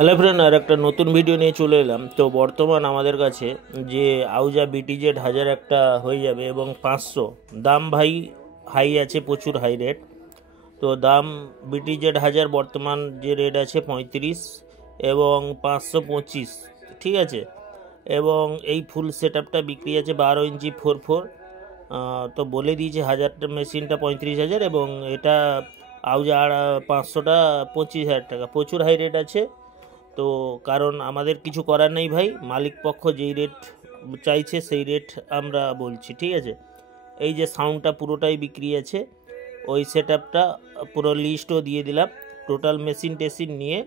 Hello friend, আর একটা নতুন video নিয়ে চলে এলাম। তো বর্তমান আমাদের কাছে যে আউজা বিটিজেড 1000 একটা হয়ে যাবে এবং 500 দাম ভাই হাই আছে, প্রচুর হাই রেট। তো দাম বিটিজেড 1000 বর্তমান যে রেট আছে 35 এবং 525, ঠিক আছে। এবং এই ফুল সেট আপটা বিক্রি আছে 12 ইঞ্চি 4/4। তো বলে দিয়েছে 1000টা মেশিনটা 35,000 এবং এটা আউজা 500টা 25,000 টাকা। প্রচুর হাই রেট আছে। তো কারণ আমাদের কিছু করার নেই ভাই, মালিক পক্ষ যেই রেট চাইছে সেই রেট আমরা বলছি, ঠিক আছে। এই যে সাউন্ডটা পুরোটাই বিক্রি আছে, ওই সেট আপটা পুরো লিস্টও দিয়ে দিলাম। টোটাল মেশিন টেশিন নিয়ে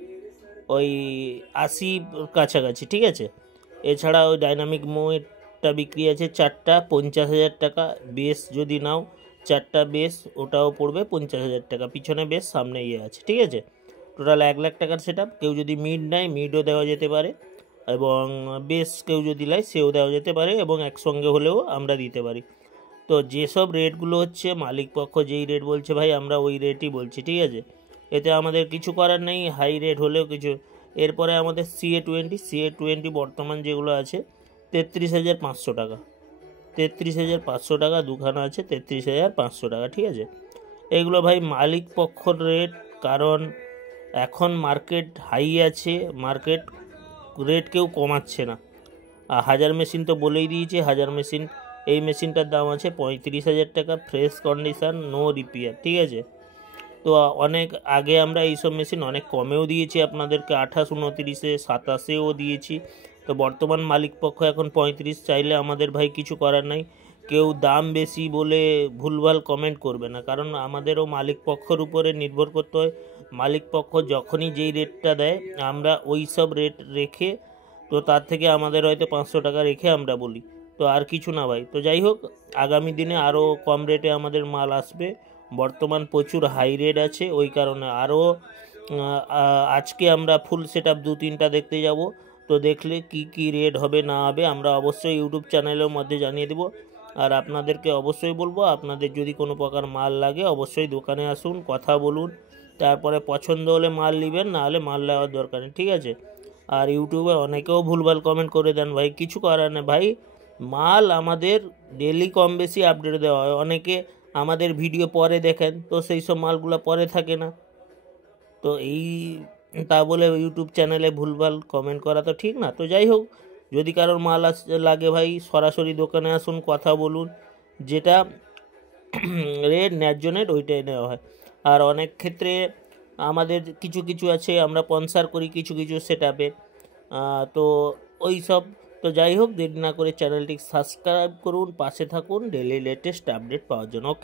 ওই 80 কাছাকাছি, ঠিক আছে। এছাড়া ওই ডাইনামিক মোডটা বিক্রি আছে 4টা 50,000 টাকা। বেস যদি নাও 4টা বেস, ওটাও পড়বে 50,000 টাকা। পিছনে বেস, সামনে ইয়ে আছে, ঠিক আছে। টোটাল 1 লাখ টাকার সেট আপ। কেউ যদি মিড নেয় মিডও দেওয়া যেতে পারে, এবং বেস কেউ যদি নেয় সেও দেওয়া যেতে পারে, এবং একসঙ্গে হলেও আমরা দিতে পারি। তো যেসব রেটগুলো হচ্ছে মালিক পক্ষ যেই রেট বলছে ভাই, আমরা ওই রেটই বলছি, ঠিক আছে। এতে আমাদের কিছু করার নেই, হাই রেট হলেও কিছু। এরপরে আমাদের CA20 বর্তমান যেগুলো আছে 33,500 টাকা। 33,500 টাকা দুখানা আছে, 33,500 টাকা, ঠিক আছে। এগুলো ভাই মালিক পক্ষর রেট, কারণ এখন মার্কেট হাই আছে, মার্কেট রেট কেউ কমাচ্ছে না। আর 1000 মেশিন তো বলেই দিয়েছে, 1000 মেশিন, এই মেশিনটার দাম আছে 35,000 টাকা, ফ্রেশ কন্ডিশান, নো রিপেয়ার, ঠিক আছে। তো অনেক আগে আমরা এইসব মেশিন অনেক কমেও দিয়েছি আপনাদেরকে, 28, 29, 27-এও দিয়েছি। তো বর্তমান মালিক পক্ষ এখন 35 চাইলে আমাদের ভাই কিছু করার নাই। কেউ দাম বেশি বলে ভুলভাল কমেন্ট করবে না, কারণ আমাদেরও মালিক পক্ষের উপরে নির্ভর করতে হয়। মালিক পক্ষ যখনই যেই রেটটা দেয় আমরা ওই সব রেট রেখে, তো তার থেকে আমাদের হয়তো 500 টাকা রেখে আমরা বলি, তো আর কিছু না ভাই। তো যাই হোক, আগামী দিনে আরও কম রেটে আমাদের মাল আসবে। বর্তমান প্রচুর হাই রেট আছে, ওই কারণে আরও আজকে আমরা ফুল সেট আপ 2-3টা দেখতে যাব। তো দেখলে কি কি রেট হবে না হবে আমরা অবশ্যই ইউটিউব চ্যানেলের মধ্যে জানিয়ে দেব। আর আপনাদেরকে অবশ্যই বলবো, আপনাদের যদি কোনো প্রকার মাল লাগে অবশ্যই দোকানে আসুন, কথা বলুন, তারপরে পছন্দ হলে মাল নেবেন, না হলে মাল নেওয়ার দরকার নেই, ঠিক আছে। আর ইউটিউবে অনেকেও ভুলভাল কমেন্ট করে দেন ভাই, কিছু করার নেই ভাই। মাল আমাদের ডেলি কম বেশি আপডেট দেওয়া হয়। অনেকে আমাদের ভিডিও পরে দেখেন, তো সেই সব মালগুলো পরে থাকে না। তো এই তা বলে ইউটিউব চ্যানেলে ভুলভাল কমেন্ট করা তো ঠিক না। তো যাই হোক, যদি কারোর মাল লাগে ভাই সরাসরি দোকানে আসুন, কথা বলুন, যেটা রেট ন্যায্য রেট ওইটাই নেওয়া হয়। আর অনেক ক্ষেত্রে আমাদের কিছু কিছু আছে, আমরা স্পন্সর করি কিছু কিছু সেট আপে, তো ওই সব। তো যাই হোক, দেরি না করে চ্যানেলটি সাবস্ক্রাইব করুন, পাশে থাকুন ডেলি লেটেস্ট আপডেট পাওয়ার জন্য। ওকে।